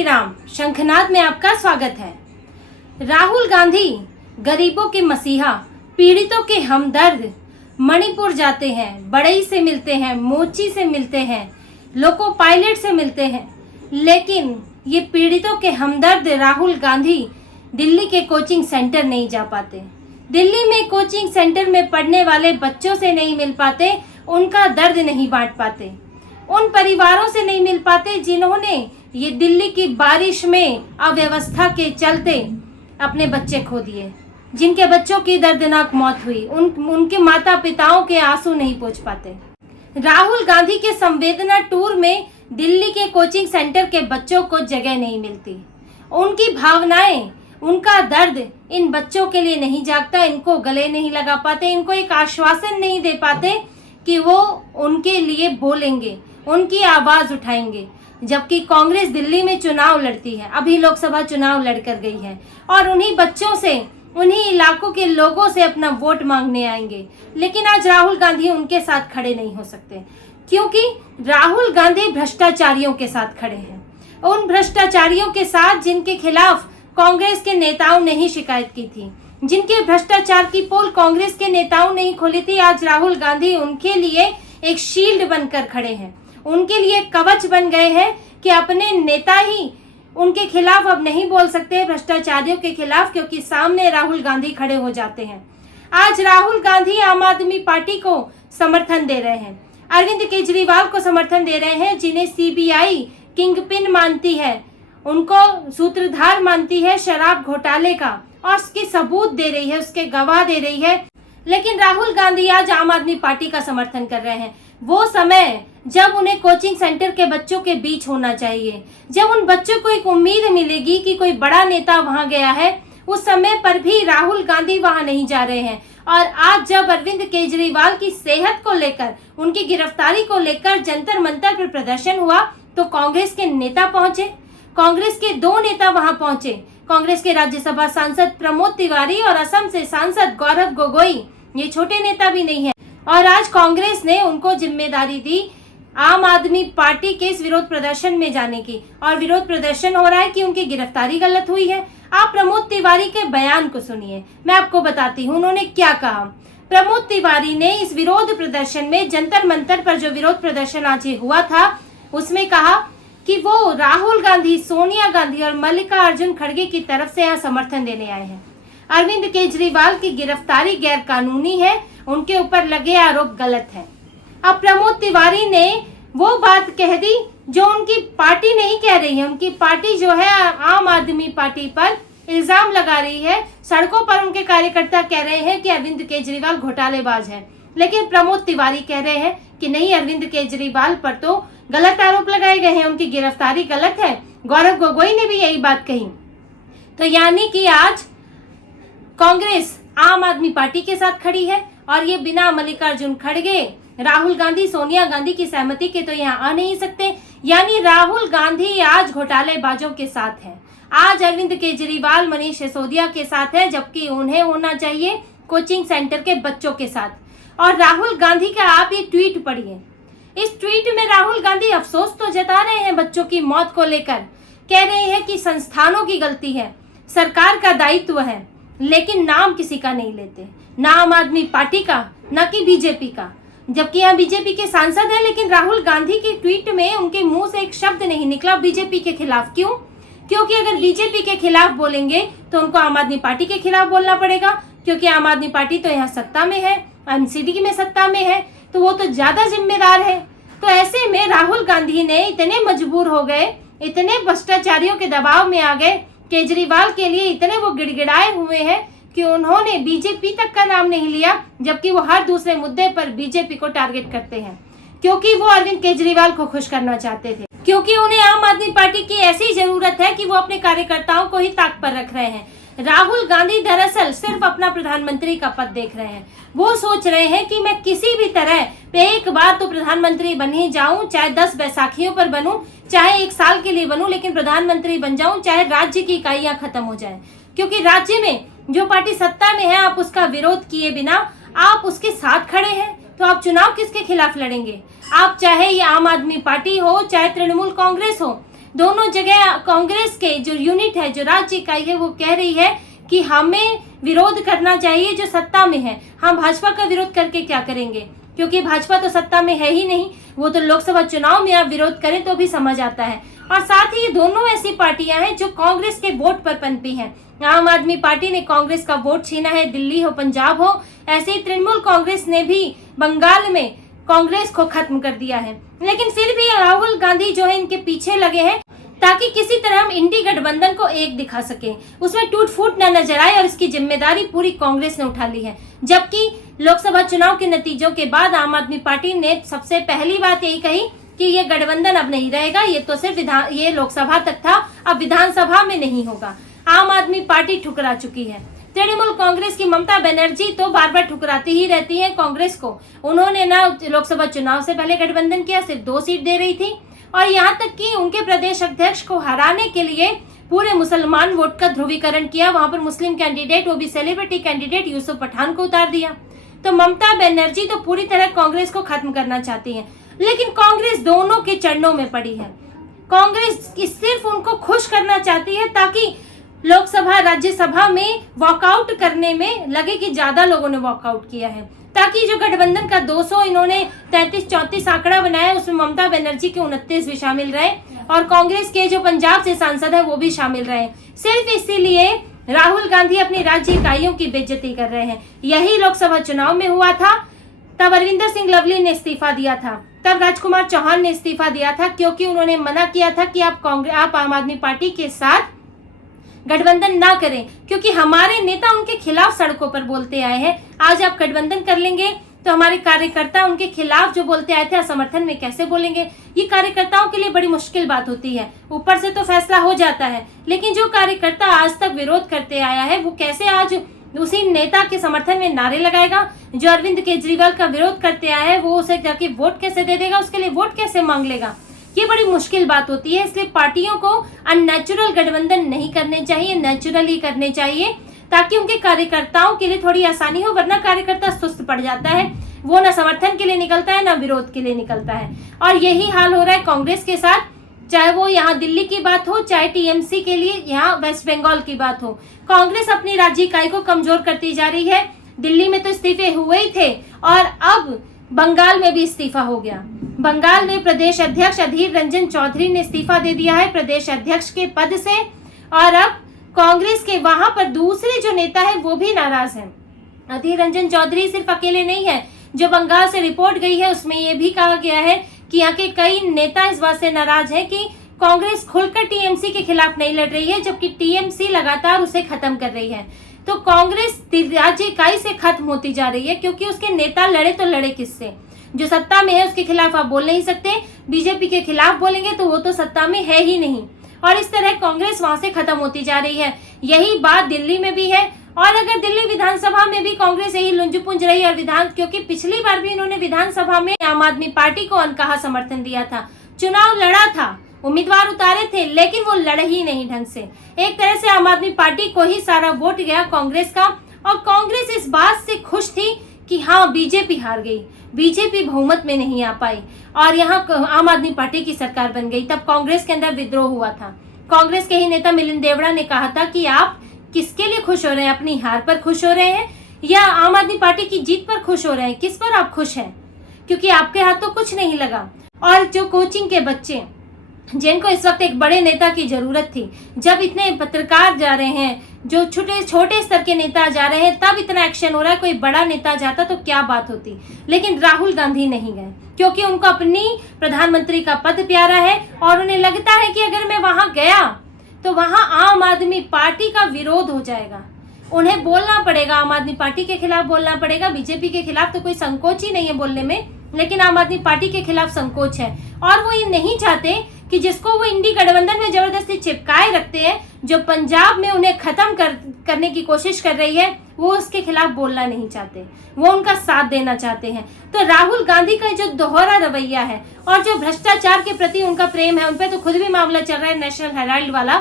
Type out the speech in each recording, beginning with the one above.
श्री राम। शंखनाद में आपका स्वागत है। राहुल गांधी गरीबों के मसीहा, पीड़ितों के हमदर्द, मणिपुर जाते हैं, बड़ई से मिलते हैं, मोची से मिलते हैं, लोको पायलट से मिलते हैं, लेकिन ये पीड़ितों के हमदर्द राहुल गांधी दिल्ली के कोचिंग सेंटर नहीं जा पाते। दिल्ली में कोचिंग सेंटर में पढ़ने वाले बच्चों से नहीं मिल पाते, उनका दर्द नहीं बांट पाते, उन परिवारों से नहीं मिल पाते जिन्होंने ये दिल्ली की बारिश में अव्यवस्था के चलते अपने बच्चे खो दिए, जिनके बच्चों की दर्दनाक मौत हुई, उनके माता पिताओं के आंसू नहीं पोंछ पाते। राहुल गांधी के संवेदना टूर में दिल्ली के कोचिंग सेंटर के बच्चों को जगह नहीं मिलती। उनकी भावनाएं, उनका दर्द इन बच्चों के लिए नहीं जागता, इनको गले नहीं लगा पाते, इनको एक आश्वासन नहीं दे पाते कि वो उनके लिए बोलेंगे, उनकी आवाज उठाएंगे। जबकि कांग्रेस दिल्ली में चुनाव लड़ती है, अभी लोकसभा चुनाव लड़कर गई है और उन्हीं बच्चों से, उन्हीं इलाकों के लोगों से अपना वोट मांगने आएंगे। लेकिन आज राहुल गांधी उनके साथ खड़े नहीं हो सकते, क्योंकि राहुल गांधी भ्रष्टाचारियों के साथ खड़े हैं। उन भ्रष्टाचारियों के साथ जिनके खिलाफ कांग्रेस के नेताओं ने ही शिकायत की थी, जिनके भ्रष्टाचार की पोल कांग्रेस के नेताओं ने ही खोली थी। आज राहुल गांधी उनके लिए एक शील्ड बनकर खड़े हैं, उनके लिए कवच बन गए हैं कि अपने नेता ही उनके खिलाफ अब नहीं बोल सकते, भ्रष्टाचारियों के खिलाफ, क्योंकि सामने राहुल गांधी खड़े हो जाते हैं। आज राहुल गांधी आम आदमी पार्टी को समर्थन दे रहे हैं, अरविंद केजरीवाल को समर्थन दे रहे हैं, जिन्हें सीबीआई किंगपिन मानती है, उनको सूत्रधार मानती है शराब घोटाले का, और उसके सबूत दे रही है, उसके गवाह दे रही है। लेकिन राहुल गांधी आज आम आदमी पार्टी का समर्थन कर रहे हैं। वो समय जब उन्हें कोचिंग सेंटर के बच्चों के बीच होना चाहिए, जब उन बच्चों को एक उम्मीद मिलेगी कि कोई बड़ा नेता वहां गया है, उस समय पर भी राहुल गांधी वहां नहीं जा रहे हैं। और आज जब अरविंद केजरीवाल की सेहत को लेकर, उनकी गिरफ्तारी को लेकर जंतर मंतर पर प्रदर्शन हुआ, तो कांग्रेस के नेता पहुंचे, कांग्रेस के 2 नेता वहां पहुंचे, कांग्रेस के राज्यसभा सांसद प्रमोद तिवारी और असम से सांसद गौरव गोगोई। ये छोटे नेता भी नहीं है। और आज कांग्रेस ने उनको जिम्मेदारी दी आम आदमी पार्टी के इस विरोध प्रदर्शन में जाने की, और विरोध प्रदर्शन हो रहा है कि उनकी गिरफ्तारी गलत हुई है। आप प्रमोद तिवारी के बयान को सुनिए, मैं आपको बताती हूँ उन्होंने क्या कहा। प्रमोद तिवारी ने इस विरोध प्रदर्शन में, जंतर मंतर पर जो विरोध प्रदर्शन आज हुआ था, उसमें कहा कि वो राहुल गांधी, सोनिया गांधी और मल्लिकार्जुन खड़गे की तरफ से यहाँ समर्थन देने आए हैं। अरविंद केजरीवाल की गिरफ्तारी गैर कानूनी है, उनके ऊपर लगे आरोप गलत है। अब प्रमोद तिवारी ने वो बात कह दी जो उनकी पार्टी नहीं कह रही है। उनकी पार्टी जो है आम आदमी पार्टी पर इल्जाम लगा रही है, सड़कों पर उनके कार्यकर्ता कह रहे हैं कि अरविंद केजरीवाल घोटालेबाज है। लेकिन प्रमोद तिवारी कह रहे हैं कि नहीं, अरविंद केजरीवाल पर तो गलत आरोप लगाए गए हैं, उनकी गिरफ्तारी गलत है। गौरव गोगोई ने भी यही बात कही। तो यानी कि आज कांग्रेस आम आदमी पार्टी के साथ खड़ी है, और ये बिना मल्लिकार्जुन खड़गे, राहुल गांधी, सोनिया गांधी की सहमति के तो यहाँ आ नहीं सकते। यानी राहुल गांधी आज घोटालेबाजों के साथ है, आज अरविंद केजरीवाल, मनीष सिसोदिया के साथ है, जबकि उन्हें होना चाहिए कोचिंग सेंटर के बच्चों के साथ। और राहुल गांधी का आप ये ट्वीट पढ़िए। इस ट्वीट में राहुल गांधी अफसोस तो जता रहे हैं बच्चों की मौत को लेकर, कह रहे हैं कि संस्थानों की गलती है, सरकार का दायित्व है, लेकिन नाम किसी का नहीं लेते, ना आम आदमी पार्टी का, ना कि बीजेपी का। जबकि यहाँ बीजेपी के सांसद हैं, लेकिन राहुल गांधी के ट्वीट में उनके मुंह से एक शब्द नहीं निकला बीजेपी के खिलाफ। क्यों? क्योंकि अगर बीजेपी के खिलाफ बोलेंगे तो उनको आम आदमी पार्टी के खिलाफ बोलना पड़ेगा, क्योंकि आम आदमी पार्टी तो यहाँ सत्ता में है, एनसीडी में सत्ता में है, तो वो तो ज्यादा जिम्मेदार है। तो ऐसे में राहुल गांधी ने इतने मजबूर हो गए, इतने भ्रष्टाचारियों के दबाव में आ गए, केजरीवाल के लिए इतने वो गिड़गिड़ाए हुए हैं कि उन्होंने बीजेपी तक का नाम नहीं लिया, जबकि वो हर दूसरे मुद्दे पर बीजेपी को टारगेट करते हैं, क्योंकि वो अरविंद केजरीवाल को खुश करना चाहते थे, क्योंकि उन्हें आम आदमी पार्टी की ऐसी जरूरत है कि वो अपने कार्यकर्ताओं को ही ताक पर रख रहे हैं। राहुल गांधी दरअसल सिर्फ अपना प्रधानमंत्री का पद देख रहे हैं। वो सोच रहे हैं कि मैं किसी भी तरह एक बार तो प्रधानमंत्री बन ही जाऊं, चाहे 10 बैसाखियों पर बनूं, चाहे 1 साल के लिए बनूं, लेकिन प्रधानमंत्री बन जाऊं, चाहे राज्य की इकाइयां खत्म हो जाए। क्योंकि राज्य में जो पार्टी सत्ता में है, आप उसका विरोध किए बिना आप उसके साथ खड़े हैं, तो आप चुनाव किसके खिलाफ लड़ेंगे? आप चाहे ये आम आदमी पार्टी हो, चाहे तृणमूल कांग्रेस हो, दोनों जगह कांग्रेस के जो यूनिट है, जो राज्य इकाई है, वो कह रही है कि हमें विरोध करना चाहिए जो सत्ता में है। हम भाजपा का विरोध करके क्या करेंगे, क्योंकि भाजपा तो सत्ता में है ही नहीं। वो तो लोकसभा चुनाव में आप विरोध करें तो भी समझ आता है। और साथ ही ये दोनों ऐसी पार्टियां हैं जो कांग्रेस के वोट पर पनपी हैं। आम आदमी पार्टी ने कांग्रेस का वोट छीना है, दिल्ली हो पंजाब हो। ऐसे ही तृणमूल कांग्रेस ने भी बंगाल में कांग्रेस को खत्म कर दिया है। लेकिन फिर भी राहुल गांधी जो है इनके पीछे लगे हैं ताकि किसी तरह हम इंडी गठबंधन को एक दिखा सके, उसमें टूट फूट न नजर आए। और इसकी जिम्मेदारी पूरी कांग्रेस ने उठा ली है। जबकि लोकसभा चुनाव के नतीजों के बाद आम आदमी पार्टी ने सबसे पहली बात यही कही कि ये गठबंधन अब नहीं रहेगा, ये तो सिर्फ ये लोकसभा तक था, अब विधानसभा में नहीं होगा। आम आदमी पार्टी ठुकरा चुकी है। तृणमूल कांग्रेस की ममता बनर्जी तो बार बार ठुकराती ही रहती है कांग्रेस को। उन्होंने ना लोकसभा चुनाव से पहले गठबंधन किया, सिर्फ 2 सीट दे रही थी, और यहाँ तक कि उनके प्रदेश अध्यक्ष को हराने के लिए पूरे मुसलमान वोट का ध्रुवीकरण किया। वहां पर मुस्लिम कैंडिडेट, वो भी सेलिब्रिटी कैंडिडेट यूसुफ पठान को उतार दिया। तो ममता बनर्जी तो पूरी तरह कांग्रेस को खत्म करना चाहती है, लेकिन कांग्रेस दोनों के चरणों में पड़ी है। कांग्रेस सिर्फ उनको खुश करना चाहती है ताकि लोकसभा राज्यसभा में वॉकआउट करने में लगे कि ज्यादा लोगों ने वॉकआउट किया है, ताकि जो गठबंधन का 200 इन्होंने 33-34 आंकड़ा बनाया, उसमें ममता बनर्जी के 29 भी शामिल रहे और कांग्रेस के जो पंजाब से सांसद है वो भी शामिल रहे। सिर्फ इसीलिए राहुल गांधी अपनी राज्य इकाइयों की बेइज्जती कर रहे हैं। यही लोकसभा चुनाव में हुआ था, तब अरविंदर सिंह लवली ने इस्तीफा दिया था, तब राजकुमार चौहान ने इस्तीफा दिया था, क्योंकि उन्होंने मना किया था कि आप आम आदमी पार्टी के साथ गठबंधन ना करें, क्योंकि हमारे नेता उनके खिलाफ सड़कों पर बोलते आए हैं। आज आप गठबंधन कर लेंगे तो हमारे कार्यकर्ता उनके खिलाफ जो बोलते आए थे असमर्थन में कैसे बोलेंगे। ये कार्यकर्ताओं के लिए बड़ी मुश्किल बात होती है। ऊपर से तो फैसला हो जाता है, लेकिन जो कार्यकर्ता आज तक विरोध करते आया है वो कैसे आज उसी नेता के समर्थन में नारे लगाएगा। जो अरविंद केजरीवाल का विरोध करते आया है वो उसे जाके वोट कैसे दे देगा, उसके लिए वोट कैसे मांग लेगा। ये बड़ी मुश्किल बात होती है। इसलिए पार्टियों को अननेचुरल गठबंधन नहीं करने चाहिए, नेचुरली करने चाहिए, ताकि उनके कार्यकर्ताओं के लिए थोड़ी आसानी हो। वरना कार्यकर्ता सुस्त पड़ जाता है, वो ना समर्थन के लिए निकलता है ना विरोध के लिए निकलता है। और यही हाल हो रहा है कांग्रेस के साथ, चाहे वो यहाँ दिल्ली की बात हो, चाहे टीएमसी के लिए यहाँ वेस्ट बंगाल की बात हो। कांग्रेस अपनी राज्य इकाई को कमजोर करती जा रही है। दिल्ली में तो इस्तीफे हुए ही थे और अब बंगाल में भी इस्तीफा हो गया। बंगाल में प्रदेश अध्यक्ष अधीर रंजन चौधरी ने इस्तीफा दे दिया है प्रदेश अध्यक्ष के पद से, और अब कांग्रेस के वहां पर दूसरे जो नेता है वो भी नाराज हैं। अधीर रंजन चौधरी सिर्फ अकेले नहीं है। जो बंगाल से रिपोर्ट गई है उसमें ये भी कहा गया है कि यहाँ के कई नेता इस बात से नाराज हैं कि कांग्रेस खुलकर टीएमसी के खिलाफ नहीं लड़ रही है, जबकि टीएमसी लगातार उसे खत्म कर रही है। तो कांग्रेस राज्य इकाई से खत्म होती जा रही है, क्योंकि उसके नेता लड़े तो लड़े किससे। जो सत्ता में है उसके खिलाफ आप बोल नहीं सकते, बीजेपी के खिलाफ बोलेंगे तो वो तो सत्ता में है ही नहीं। और इस तरह कांग्रेस वहां से खत्म होती जा रही है। यही बात दिल्ली में भी है। और अगर दिल्ली विधानसभा में भी कांग्रेस यही लुंजपुंज रही और क्योंकि पिछली बार भी इन्होंने विधानसभा में आम आदमी पार्टी को अनकहा समर्थन दिया था, चुनाव लड़ा था, उम्मीदवार उतारे थे, लेकिन वो लड़े ही नहीं ढंग से। एक तरह से आम आदमी पार्टी को ही सारा वोट गया कांग्रेस का। और कांग्रेस इस बात से खुश थी कि हाँ बीजेपी हार गई, बीजेपी बहुमत में नहीं आ पाई और यहाँ आम आदमी पार्टी की सरकार बन गई। तब कांग्रेस के अंदर विद्रोह हुआ था। कांग्रेस के ही नेता मिलिंद देवड़ा ने कहा था कि आप किसके लिए खुश हो रहे हैं, अपनी हार पर खुश हो रहे हैं या आम आदमी पार्टी की जीत पर खुश हो रहे हैं, किस पर आप खुश हैं, क्योंकि आपके हाथ तो कुछ नहीं लगा। और जो कोचिंग के बच्चे जिनको इस वक्त एक बड़े नेता की जरूरत थी, जब इतने पत्रकार जा रहे हैं, जो छोटे स्तर के नेता जा रहे हैं, तब इतना एक्शन हो रहा है, कोई बड़ा नेता जाता तो क्या बात होती। लेकिन राहुल गांधी नहीं गए, क्योंकि उनको अपनी प्रधानमंत्री का पद प्यारा है और उन्हें लगता है कि अगर मैं वहां गया तो वहां आम आदमी पार्टी का विरोध हो जाएगा, उन्हें बोलना पड़ेगा, आम आदमी पार्टी के खिलाफ बोलना पड़ेगा। बीजेपी के खिलाफ तो कोई संकोच ही नहीं है बोलने में, लेकिन आम आदमी पार्टी के खिलाफ संकोच है। और वो ये नहीं चाहते कि जिसको वो इंडी गठबंधन में जबरदस्ती चिपकाए रखते हैं, जो पंजाब में उन्हें खत्म करने की कोशिश कर रही है, वो उसके खिलाफ बोलना नहीं चाहते, वो उनका साथ देना चाहते हैं। तो राहुल गांधी का जो दोहरा रवैया है और जो भ्रष्टाचार के प्रति उनका प्रेम है, उनपे तो खुद भी मामला चल रहा है नेशनल हेराल्ड वाला,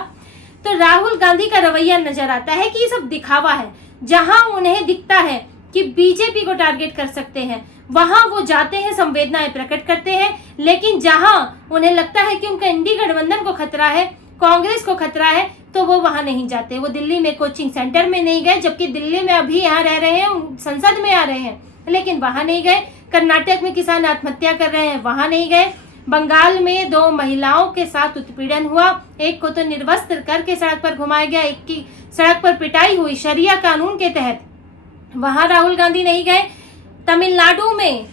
तो राहुल गांधी का रवैया नजर आता है कि ये सब दिखावा है। जहां उन्हें दिखता है कि बीजेपी को टारगेट कर सकते हैं, वहां वो जाते हैं, संवेदनाएं प्रकट करते हैं। लेकिन जहां उन्हें लगता है कि उनका इंडी गठबंधन को खतरा है, कांग्रेस को खतरा है, तो वो वहां नहीं जाते। वो दिल्ली में कोचिंग सेंटर में नहीं गए, जबकि दिल्ली में अभी यहाँ रह रहे हैं, संसद में आ रहे हैं, लेकिन वहां नहीं गए। कर्नाटक में किसान आत्महत्या कर रहे हैं, वहां नहीं गए। बंगाल में 2 महिलाओं के साथ उत्पीड़न हुआ, एक को तो निर्वस्त्र करके सड़क पर घुमाया गया, एक की सड़क पर पिटाई हुई शरिया कानून के तहत, वहां राहुल गांधी नहीं गए। तमिलनाडु में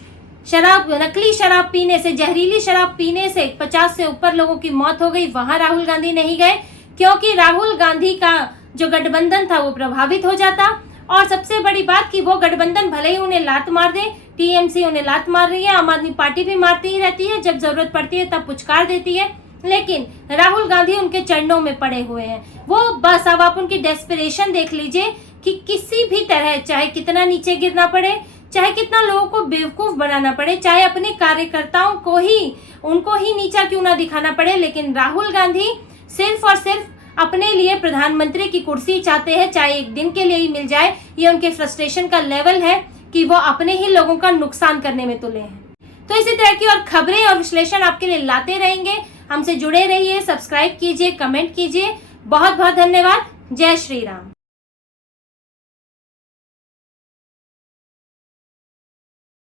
नकली शराब पीने से, जहरीली शराब पीने से 50 से ऊपर लोगों की मौत हो गई, वहां राहुल गांधी नहीं गए, क्योंकि राहुल गांधी का जो गठबंधन था वो प्रभावित हो जाता। और सबसे बड़ी बात कि वो गठबंधन भले ही उन्हें लात मार दे, टीएमसी उन्हें लात मार रही है, आम आदमी पार्टी भी मारती ही रहती है, जब जरूरत पड़ती है तब पुचकार देती है, लेकिन राहुल गांधी उनके चरणों में पड़े हुए हैं। वो बस अब आप उनकी डेस्परेशन देख लीजिए कि किसी भी तरह, चाहे कितना नीचे गिरना पड़े, चाहे कितना लोगों को बेवकूफ बनाना पड़े, चाहे अपने कार्यकर्ताओं को ही, उनको ही नीचा क्यों ना दिखाना पड़े, लेकिन राहुल गांधी सिर्फ और सिर्फ अपने लिए प्रधानमंत्री की कुर्सी चाहते हैं, चाहे एक दिन के लिए ही मिल जाए। ये उनके फ्रस्ट्रेशन का लेवल है कि वो अपने ही लोगों का नुकसान करने में तुले हैं। तो इसी तरह की और खबरें और विश्लेषण आपके लिए लाते रहेंगे। हमसे जुड़े रहिए, सब्सक्राइब कीजिए, कमेंट कीजिए। बहुत बहुत धन्यवाद। जय श्री राम।